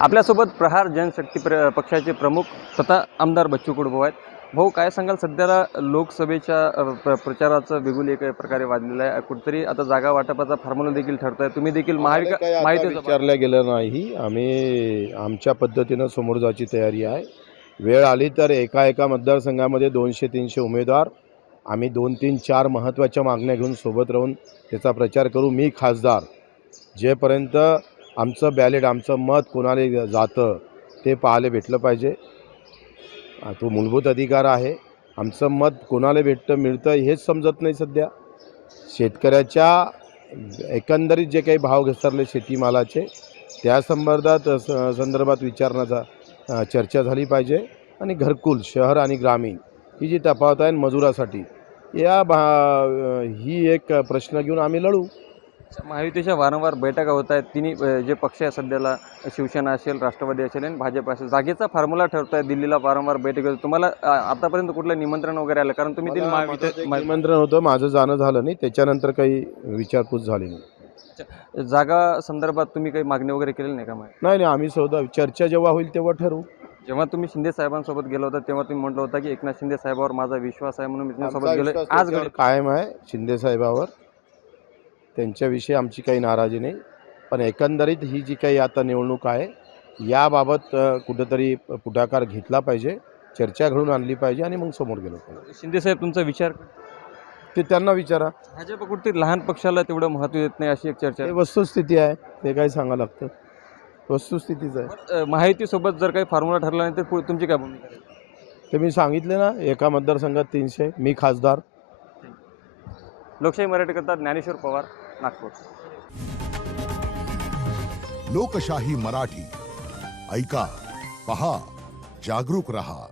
आपल्यासोबत प्रहार जनशक्ती पक्षाचे प्रमुख तथा आमदार बच्चू कडू आहेत. भाऊ, काय सांगाल? सध्याला लोकसभेच्या प्रचाराचं बिगुल एक प्रकारे वाजलेलं आहे. कुठेतरी आता जागा वाटपाचा फॉर्म्युला देखील ठरतोय. तुम्ही देखील माहिती विचारल्या गेलं नाही. आम्ही आमच्या पद्धतीनं समोर जायची तयारी आहे. वेळ आली तर एका मतदारसंघामध्ये 200-300 उमेदवार आम्ही 2-3-4 महत्त्वाच्या मागण्या घेऊन सोबत राहून त्याचा प्रचार करू. मी खासदार जेपर्यंत आमचं बॅलेट, आमचं मत कोणाला जातं ते पाहायला भेटलं पाहिजे. तो मूलभूत अधिकार आहे. आमचं मत कोणाला मिळतं हेच समजत नाही सध्या. शेतकऱ्याच्या एकंदरीत जे काही भाव घसरले शेतीमालाचे त्या संदर्भात विचारण्याचा चर्चा झाली पाहिजे. आणि घरकुल शहर आणि ग्रामीण ही जी तफावत आहे मजुरासाठी ही एक प्रश्न घेऊन आम्ही लढू. महायुतीच्या वारंवार बैठका होत आहेत. तिन्ही जे पक्ष आहे सध्याला, शिवसेना असेल, राष्ट्रवादी असेल आणि भाजप असेल, जागेचा फॉर्म्युला ठरतोय. दिल्लीला वारंवार बैठक होते. तुम्हाला आतापर्यंत कुठलं निमंत्रण वगैरे आलं? कारण तुम्ही निमंत्रण होतं, माझं जाणं झालं नाही. त्याच्यानंतर काही विचारपूस झाली नाही. जागा संदर्भात तुम्ही काही मागणी वगैरे केली नाही का? नाही, आम्ही चर्चा जेव्हा होईल तेव्हा ठरवू. जेव्हा तुम्ही शिंदे साहेबांसोबत गेला होता तेव्हा तुम्ही म्हटलं होता की एकनाथ शिंदे साहेबांवर माझा विश्वास आहे म्हणून मी त्यांच्यासोबत गेलो. आज कायम आहे शिंदे साहेबावर. त्यांच्याविषयी आमची काही नाराजी नाही. पण एकंदरीत ही जी काही आता निवडणूक आहे याबाबत कुठंतरी पुढाकार घेतला पाहिजे, चर्चा घडून आणली पाहिजे आणि मग समोर गेलो पाहिजे. शिंदे साहेब तुमचा विचार ते त्यांना विचारा. भाजप कुठेतरी लहान पक्षाला तेवढं महत्त्व देत नाही अशी एक चर्चा. हे वस्तुस्थिती आहे, ते काय सांगावं लागतं. वस्तुस्थितीच आहे. महायुतीसोबत जर काही फॉर्म्युला ठरला नाही तर तुमची काय भूमिका आहे? ते मी सांगितले ना, एका मतदारसंघात 300, मी खासदार. लोकशाही मराठी करतात ज्ञानेश्वर पवार, नागपूर. लोकशाही मराठी ऐका, पहा, जागरूक रहा.